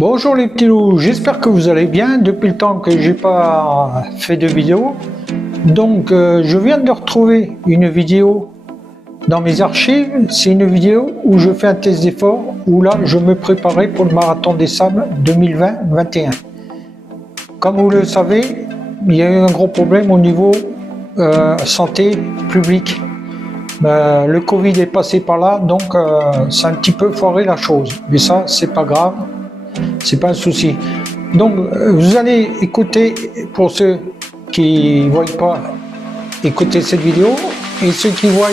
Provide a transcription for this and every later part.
Bonjour les petits loups, j'espère que vous allez bien depuis le temps que j'ai pas fait de vidéo. Donc je viens de retrouver une vidéo dans mes archives. C'est une vidéo où je fais un test d'effort, où là je me préparais pour le marathon des sables 2020-21. Comme vous le savez, il y a eu un gros problème au niveau santé publique. Le Covid est passé par là, donc ça a un petit peu foiré la chose. Mais ça, c'est pas grave. C'est pas un souci. Donc vous allez écouter, pour ceux qui ne voient pas, écouter cette vidéo, et ceux qui voient,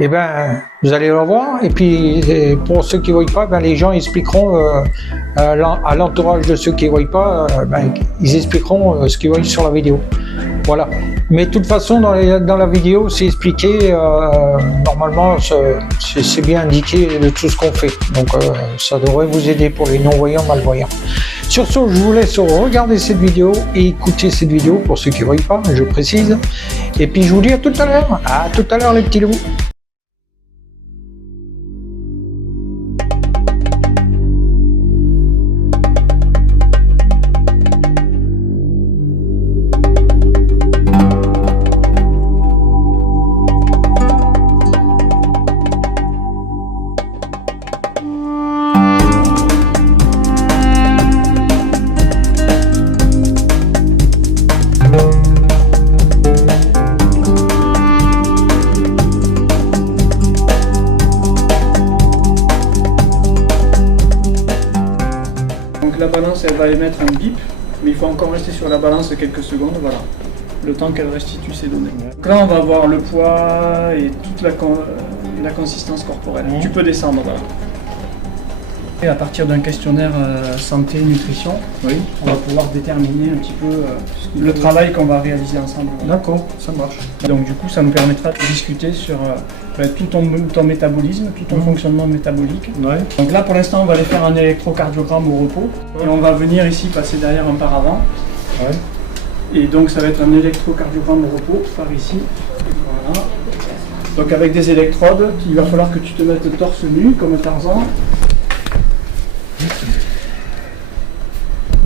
eh ben, vous allez le voir, et puis pour ceux qui ne voient pas, ben, les gens expliqueront à l'entourage de ceux qui ne voient pas, ils expliqueront ce qu'ils voient sur la vidéo. Voilà. Mais de toute façon, dans la vidéo, c'est expliqué, normalement, c'est bien indiqué de tout ce qu'on fait. Donc, ça devrait vous aider pour les non-voyants, malvoyants. Sur ce, je vous laisse regarder cette vidéo et écouter cette vidéo pour ceux qui ne voient pas, je précise. Et puis, je vous dis à tout à l'heure. À tout à l'heure, les petits loups. Donc la balance, elle va émettre un bip, mais il faut encore rester sur la balance quelques secondes, voilà, le temps qu'elle restitue ses données. Donc là, on va voir le poids et toute la consistance corporelle. Tu peux descendre, voilà. Et à partir d'un questionnaire santé, nutrition, oui, on va pouvoir déterminer un petit peu le travail qu'on va réaliser ensemble. D'accord, ça marche. Donc du coup, ça nous permettra de discuter sur tout ton métabolisme, tout ton fonctionnement métabolique. Ouais. Donc là, pour l'instant, on va aller faire un électrocardiogramme au repos. Ouais. Et on va venir ici passer derrière un paravent. Ouais. Et donc ça va être un électrocardiogramme au repos, par ici. Voilà. Donc avec des électrodes, il va falloir que tu te mettes torse nu, comme Tarzan.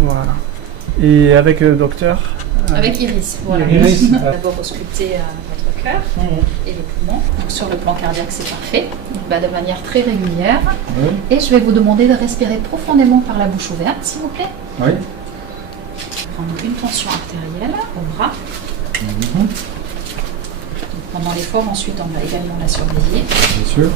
Voilà. Et avec le docteur avec Iris, voilà. Iris. D'abord ausculter votre cœur et les poumons. Donc, sur le plan cardiaque, c'est parfait. Donc, de manière très régulière. Oui. Et je vais vous demander de respirer profondément par la bouche ouverte, s'il vous plaît. Oui. Prendre une tension artérielle au bras. Donc, pendant l'effort, ensuite, on va également la surveiller. Bien sûr.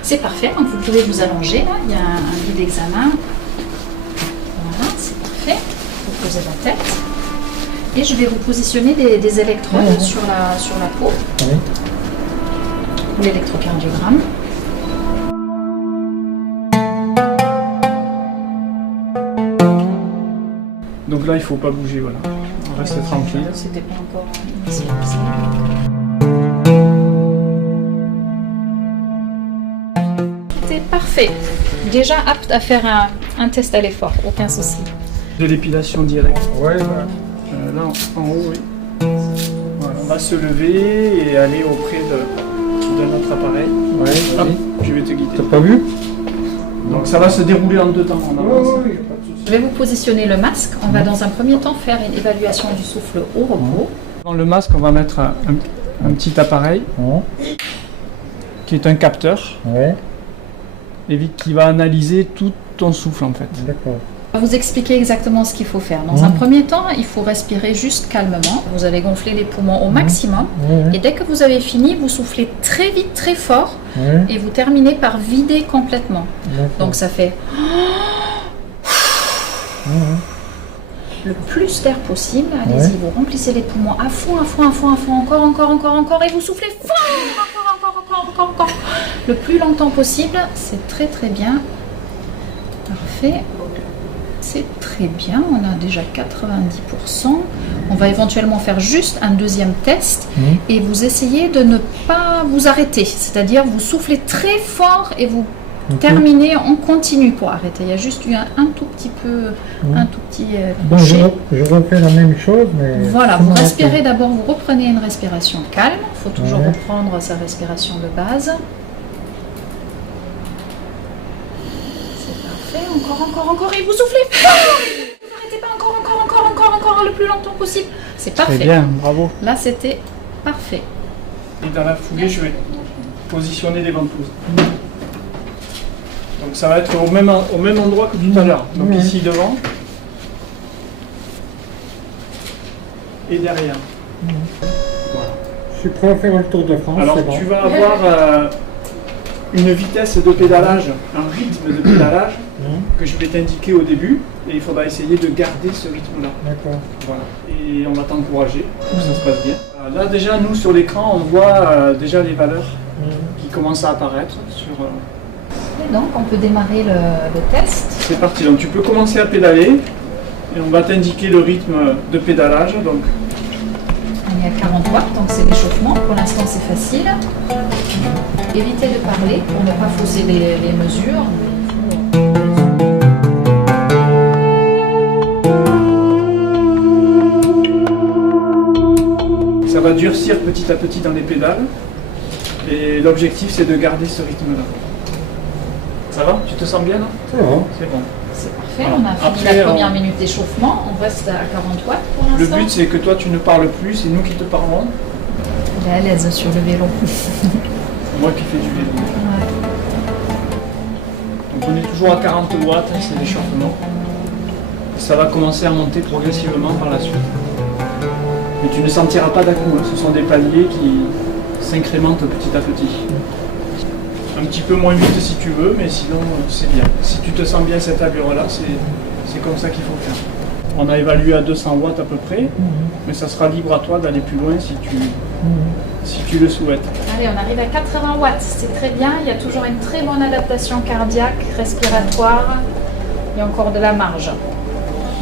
C'est parfait, donc vous pouvez vous allonger, là. Il y a un lit d'examen. Voilà, c'est parfait. Vous posez la tête. Et je vais vous positionner des électrodes sur la peau. Oui. L'électrocardiogramme. Donc là, il ne faut pas bouger, voilà. On reste tranquille. C'était pas encore initialisé. Parfait. Déjà apte à faire un test à l'effort, aucun souci. De l'épilation directe. Ouais, là en haut, oui. Voilà, on va se lever et aller auprès de notre appareil. Ouais, hop, je vais te guider. T'as pas vu? Donc ça va se dérouler en deux temps. Je vais vous positionner le masque. On va dans un premier temps faire une évaluation du souffle au repos. Dans le masque, on va mettre un petit appareil qui est un capteur. Ouais. Et qui va analyser tout ton souffle en fait. D'accord. Je vais vous expliquer exactement ce qu'il faut faire. Dans un premier temps, il faut respirer juste calmement. Vous allez gonfler les poumons au maximum. Et dès que vous avez fini, vous soufflez très vite, très fort. Et vous terminez par vider complètement. Donc ça fait le plus d'air possible. Allez-y, vous remplissez les poumons à fond, à fond, à fond, à fond, encore. Et vous soufflez fort, encore. Le plus longtemps possible, c'est très bien. Parfait. C'est très bien, on a déjà 90%. On va éventuellement faire juste un deuxième test et vous essayez de ne pas vous arrêter. C'est-à-dire vous soufflez très fort et vous terminé, on continue pour arrêter. Il y a juste eu un tout petit peu, un tout petit Donc crochet. je refais la même chose, mais... Voilà, vous respirez d'abord, vous reprenez une respiration calme. Il faut toujours reprendre sa respiration de base. C'est parfait, encore, et vous soufflez fort. Vous n'arrêtez pas, encore, le plus longtemps possible. C'est parfait. Très bien, bravo. Là, c'était parfait. Et dans la foulée, je vais positionner les ventouses. Donc ça va être au même endroit que tout à l'heure. Donc ici devant. Et derrière. Voilà. Je suis prêt à faire le tour de France. Alors bon. tu vas avoir une vitesse de pédalage, un rythme de pédalage que je vais t'indiquer au début. Et il faudra essayer de garder ce rythme-là. D'accord. Voilà. Et on va t'encourager pour que ça se passe bien. Là déjà, nous sur l'écran, on voit déjà les valeurs qui commencent à apparaître sur... Et donc, on peut démarrer le test. C'est parti, donc tu peux commencer à pédaler et on va t'indiquer le rythme de pédalage. Donc On est à 40 watts, donc c'est l'échauffement. Pour l'instant, c'est facile. Évitez de parler pour ne pas fausser les mesures. ça va durcir petit à petit dans les pédales et l'objectif c'est de garder ce rythme-là. Ça va? Tu te sens bien là? Ça va. C'est bon. C'est parfait, Voilà. on a fini Après, la première minute d'échauffement, on reste à 40 watts pour Le l'instant. but c'est que toi tu ne parles plus, c'est nous qui te parlons. Il est à l'aise sur le vélo. C'est moi qui fais du vélo. Ouais. Donc on est toujours à 40 watts, hein, c'est l'échauffement. Ça va commencer à monter progressivement par la suite. Mais tu ne sentiras pas d'un coup, hein. Ce sont des paliers qui s'incrémentent petit à petit. Un petit peu moins vite si tu veux, mais sinon c'est bien. Si tu te sens bien cette allure-là, c'est comme ça qu'il faut faire. On a évalué à 200 watts à peu près, mais ça sera libre à toi d'aller plus loin si tu le souhaites. Allez, on arrive à 80 watts, c'est très bien, il y a toujours une très bonne adaptation cardiaque, respiratoire, il y a encore de la marge.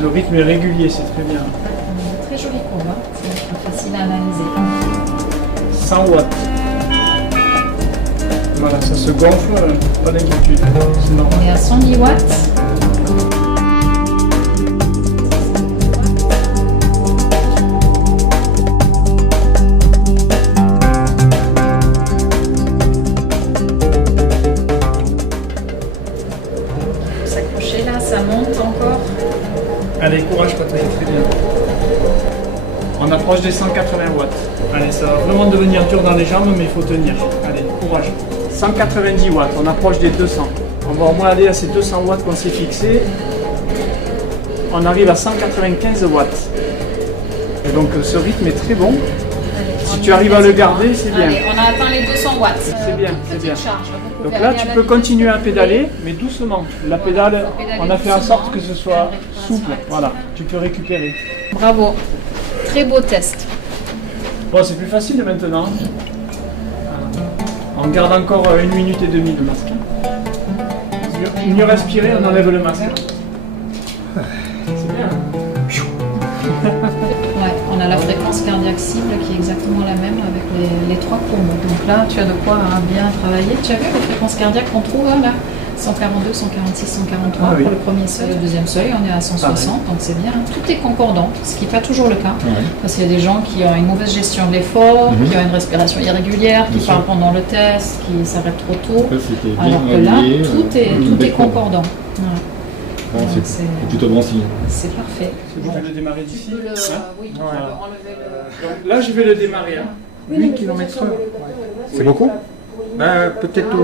Le rythme est régulier, c'est très bien. Très jolie courbe, hein. C'est facile à analyser. 100 watts. Voilà, ça se gonfle, pas d'inquiétude, c'est On normal. est à 110 watts. S'accrocher là, ça monte encore. Allez, courage Patrick, très bien. On approche des 180 watts. Allez, ça va vraiment devenir dur dans les jambes, mais il faut tenir. Allez, courage. 190 watts, on approche des 200. On va au moins aller à ces 200 watts qu'on s'est fixés. On arrive à 195 watts. Et donc ce rythme est très bon. Si tu arrives à le garder, c'est bien. Allez, on a atteint les 200 watts. C'est bien, c'est Petite bien. charge. Vous Donc pouvez là, aller tu à la peux vitesse continuer à que vous pédaler, voulez. mais doucement. La pédale, on a fait en sorte que ce soit souple. active. Voilà, tu peux récupérer. Bravo. Très beau test. Bon, c'est plus facile maintenant. On garde encore 1 minute et demie de masque. Mieux respirer, on enlève le masque. C'est bien. Ouais, on a la fréquence cardiaque cible qui est exactement la même avec les trois courbes. Donc là, tu as de quoi bien travailler. Tu as vu la fréquence cardiaque qu'on trouve là 142, 146, 143 Ah oui. pour le premier seuil. Le deuxième seuil, on est à 160, donc c'est bien. Tout est concordant, ce qui n'est pas toujours le cas. Parce qu'il y a des gens qui ont une mauvaise gestion de l'effort, qui ont une respiration irrégulière, qui Bien parlent sûr. pendant le test, qui s'arrêtent trop tôt. Après, c'était bien Alors que là, relié, tout une est belle courbe. concordant. Ouais. Bon, Donc, c'est plutôt bon signe. c'est parfait. C'est bon, je vais le démarrer d'ici. Tu peux hein. oui, tu Voilà. peux enlever le... Donc là, je vais le démarrer. 8 km/h. C'est beaucoup Ben, peut-être.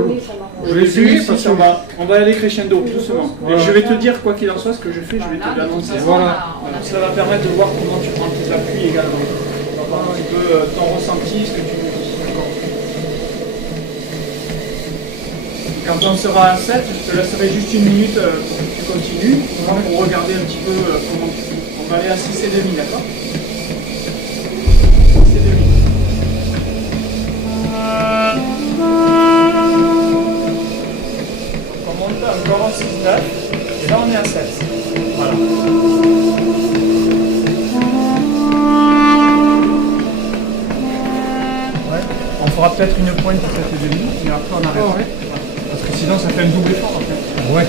Je vais essayer parce qu'on va aller crescendo doucement. Et je vais te dire quoi qu'il en soit, ce que je fais, je vais te l'annoncer. Voilà. Ça va permettre de voir comment tu prends tes appuis également. On va voir un petit peu ton ressenti, ce que tu nous dis. Quand on sera à 7, je te laisserai juste 1 minute pour que tu continues, pour regarder un petit peu comment tu fais. On va aller à 6,5, d'accord? 6,5. On monte encore en 6,9 et là on est à 7. Voilà. Ouais. On fera peut-être une pointe à 7,5 mais après on arrête. Parce que sinon ça fait un double effort en fait. Ouais.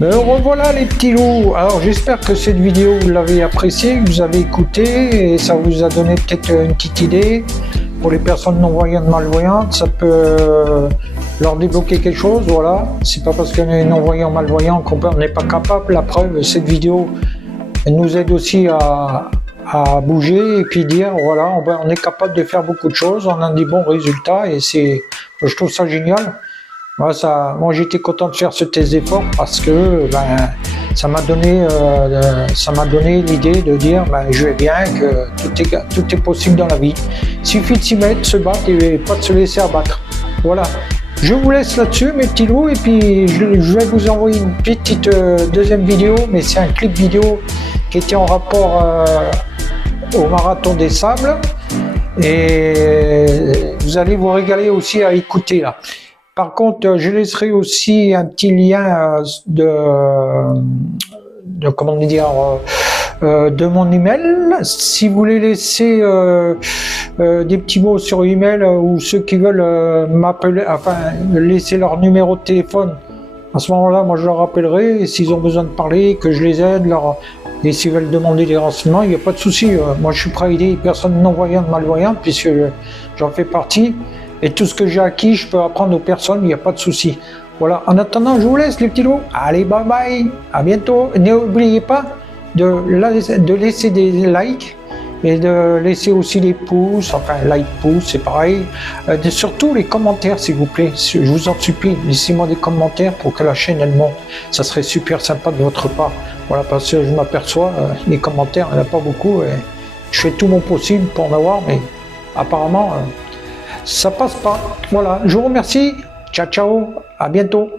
Me revoilà les petits loups. Alors j'espère que cette vidéo vous l'avez appréciée, que vous avez écouté et ça vous a donné peut-être une petite idée. Pour les personnes non-voyantes, malvoyantes, ça peut leur débloquer quelque chose, voilà. C'est pas parce qu'on est non-voyant, malvoyant qu'on n'est pas capable. La preuve, cette vidéo elle nous aide aussi à bouger et puis dire, voilà, on est capable de faire beaucoup de choses, on a des bons résultats et je trouve ça génial. Moi j'étais content de faire ce test d'effort parce que ça m'a donné l'idée de dire je vais bien, que tout est possible dans la vie. Il suffit de s'y mettre, se battre et pas de se laisser abattre. Voilà. Je vous laisse là-dessus mes petits loups et puis je vais vous envoyer une petite deuxième vidéo, mais c'est un clip vidéo qui était en rapport au marathon des sables et vous allez vous régaler aussi à écouter là. Par contre, je laisserai aussi un petit lien comment dire, de mon email. Si vous voulez laisser des petits mots sur email ou ceux qui veulent m'appeler, enfin laisser leur numéro de téléphone, à ce moment-là, moi je leur rappellerai. Et s'ils ont besoin de parler, que je les aide, et s'ils veulent demander des renseignements, il n'y a pas de souci. Moi je suis prêt à aider les personnes non-voyantes, malvoyantes, puisque j'en fais partie. Et tout ce que j'ai acquis, je peux apprendre aux personnes, il n'y a pas de souci. Voilà, en attendant, je vous laisse les petits loups. Allez, bye bye, à bientôt. N'oubliez pas de laisser des likes et de laisser aussi des pouces, enfin, like, pouce, c'est pareil. Surtout les commentaires, s'il vous plaît. Je vous en supplie, laissez-moi des commentaires pour que la chaîne, elle monte. Ça serait super sympa de votre part. Voilà, parce que je m'aperçois, les commentaires, il n'y en a pas beaucoup. Et je fais tout mon possible pour en avoir, mais apparemment... ça passe pas. Voilà, je vous remercie. Ciao, ciao. À bientôt.